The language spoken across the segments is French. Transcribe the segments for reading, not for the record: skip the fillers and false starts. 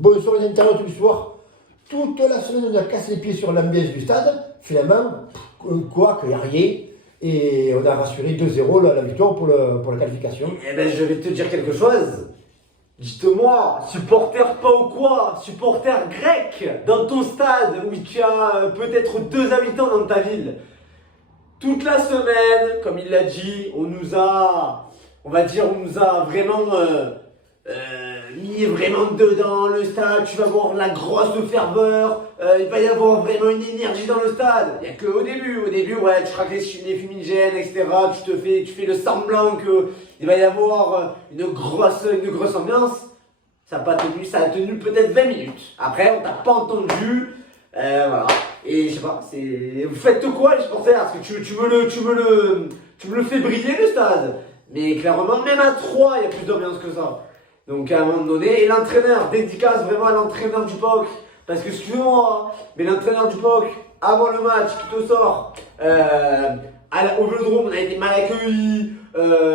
Bonsoir les internautes du soir. Toute la semaine, on a cassé les pieds sur l'ambiance du stade. Finalement, quoi, qu'il n'y a rien. Et on a rassuré 2-0 la victoire pour la qualification. Eh ben, je vais te dire quelque chose. Dites-moi, supporter pas ou quoi? Supporter grec dans ton stade où tu as peut-être 2 habitants dans ta ville. Toute la semaine, comme il l'a dit, on nous a vraiment mis vraiment dedans le stade. Tu vas voir la grosse ferveur. Il va y avoir vraiment une énergie dans le stade. Il n'y a que au début, ouais, tu craques les fumigènes, etc. Tu fais le semblant que il va y avoir une grosse ambiance. Ça a tenu peut-être 20 minutes. Après, on t'a pas entendu. Voilà. Et je sais pas, vous faites quoi les supporters? Parce que tu me le fais briller le stade. Mais clairement, même à 3, il y a plus d'ambiance que ça. Donc à un moment donné, et l'entraîneur, dédicace vraiment à l'entraîneur du POC. Parce que excusez-moi, mais l'entraîneur du POC, avant le match, qui te sort, au Vélodrome, on a été mal accueillis.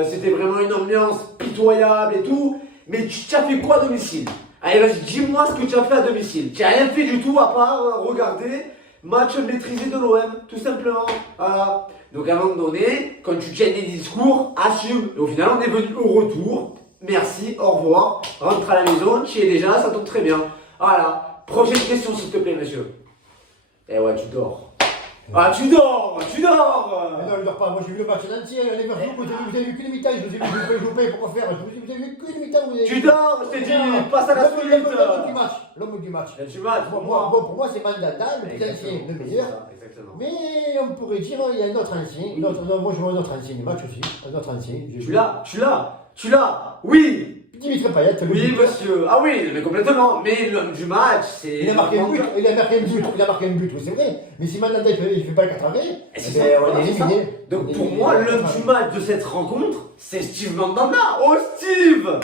C'était vraiment une ambiance pitoyable et tout. Mais tu as fait quoi à domicile? Allez, vas-y, dis-moi ce que tu as fait à domicile. Tu n'as rien fait du tout à part regarder match maîtrisé de l'OM, tout simplement. Voilà. Donc à un moment donné, quand tu tiens des discours, assume. Et au final, on est venu au retour. Merci, au revoir. Rentre à la maison, tu y es déjà, ça tombe très bien. Voilà. Prochaine question, s'il te plaît, monsieur. Eh ouais, tu dors. Ah, tu dors. Mais non, je dors pas. Moi, j'ai vu le match en entier. Les mecs, vous avez vu qu'une mi-temps. Je vous ai vu jouer. Pourquoi faire? Vous avez vu qu'une mi-temps. Tu dors, je t'ai dit, passe à la suite. L'homme du match. Moi. Pour moi, c'est Mandanda, le plus ancien, le meilleur. Exactement. Mais on pourrait dire, il y a un autre ancien. Moi, je vois un autre ancien du match aussi. Un autre ancien. Tu l'as. Oui. Dimitri Payet. Oui, monsieur. Ah oui, mais complètement. Mais l'homme du match, c'est. Il a marqué un but. Il a marqué un but, oui, c'est vrai. Mais si Mandanda, il fait pas le 80, on est éliminé. Donc pour moi, l'homme du match de cette rencontre, c'est Steve Mandanda. Oh, Steve!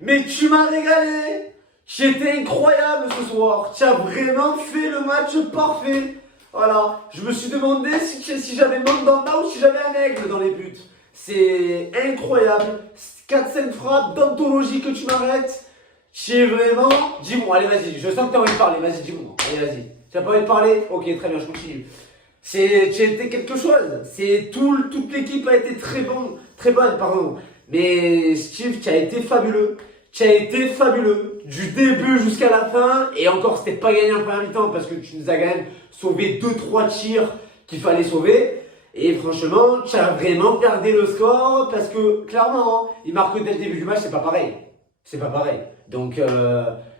Mais tu m'as régalé. Tu étais incroyable ce soir. Tu as vraiment fait le match parfait. Voilà. Je me suis demandé si j'avais Mandanda ou si j'avais un aigle dans les buts. C'est incroyable. 4-5 frappes d'anthologie que tu m'arrêtes. Tu es vraiment. Dis-moi, allez, vas-y. Je sens que tu as envie de parler. Vas-y, dis-moi. Allez, vas-y. Tu n'as pas envie de parler? Ok, très bien, je continue. Tu as été quelque chose. Toute l'équipe a été très bonne, pardon. Mais Steve, tu as été fabuleux. Du début jusqu'à la fin. Et encore, c'était pas gagné en première mi-temps parce que tu nous as quand même sauvé 2-3 tirs qu'il fallait sauver. Et franchement, tu as vraiment gardé le score parce que clairement, il marque dès le début du match, c'est pas pareil. Donc,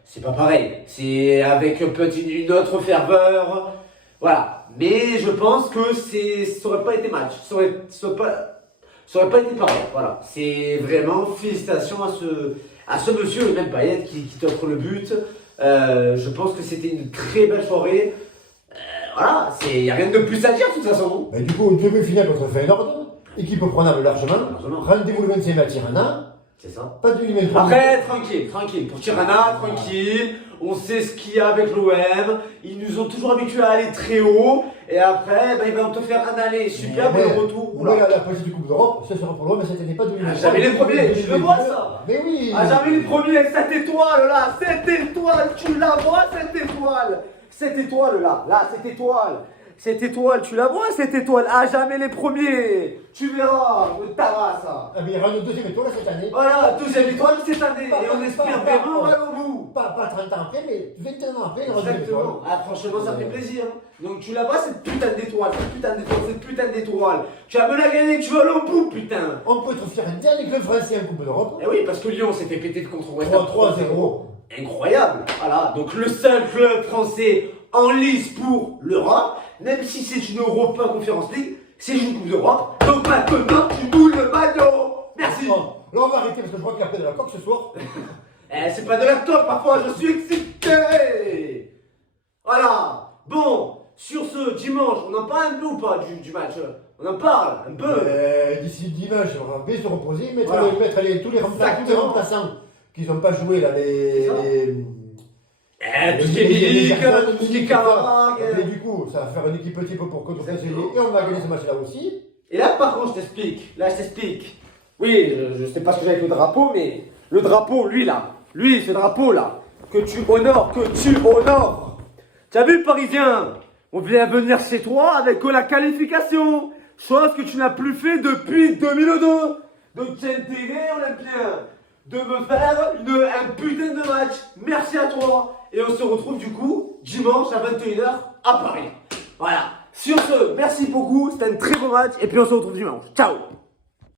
c'est pas pareil. C'est avec une autre ferveur. Voilà. Mais je pense que ça aurait pas été match. Ça aurait pas été pareil. Voilà. C'est vraiment félicitations à ce monsieur, même Payet, qui t'offre le but. Je pense que c'était une très belle soirée. Voilà, il n'y a rien de plus à dire de toute façon. Du coup, demi-finale contre Feyenoord, équipe prenable largement. Rendez-vous le 25 à Tirana. C'est ça. Pas de limite. Après, tranquille. Pour Tirana, tranquille. On sait ce qu'il y a avec l'OM. Ils nous ont toujours habitués à aller très haut. Et après, ils vont te faire un aller super pour le retour. La politique du Coupe d'Europe, ce sera pour l'OM, mais cette année pas de limite. Jamais les premiers, je le vois ça. Mais oui. Jamais les premiers, cette étoile là. Cette étoile, tu la vois, cette étoile. Cette étoile là, cette étoile, tu la vois cette étoile? Ah, jamais les premiers. Tu verras, on tabasse ça. Ah, mais il y aura une deuxième étoile cette année. Voilà, deuxième étoile cette année. Et on espère vraiment mal au bout. Pas 30 ans après, mais 21 ans après, il y aura une deuxième étoile. Ah, franchement, ça fait plaisir. Donc tu la vois cette putain d'étoile, Tu vas me la gagner, tu vas aller au bout, putain. On peut être fier d'un dernier club français en Coupe d'Europe. Eh oui, parce que Lyon s'est fait péter contre West Ham 3-0. Incroyable. Voilà, donc le seul club français en lice pour l'Europe, même si c'est une Europa Conference League, c'est une Coupe d'Europe. Donc maintenant, tu boules le maillot. Merci. Bon, là, on va arrêter parce que je crois qu'il y a plein de la coque ce soir. C'est pas de la coque, parfois, je suis excité. Voilà. Bon, sur ce dimanche, on en parle un peu ou pas du match? On en parle un peu. D'ici dimanche, on va bien se reposer, mettre tous les remplaçants qui n'ont pas joué là, tout ce qui est Milik, tout ce qui est Camargue. Et du coup, ça va faire une équipe type pour contre PSG et on va gagner ce match-là aussi. Et là, par contre, je t'explique. Oui, je sais pas ce que j'ai avec le drapeau, mais le drapeau, lui, ce drapeau-là, que tu honores, que tu honores. T'as vu, Parisien? On vient venir chez toi avec la qualification, chose que tu n'as plus fait depuis 2002. Donc t'as intérêt, Olympien, de me faire un putain de match. Merci à toi. Et on se retrouve du coup dimanche à 21h à Paris. Voilà. Sur ce, merci beaucoup, c'était un très bon match et puis on se retrouve dimanche. Ciao.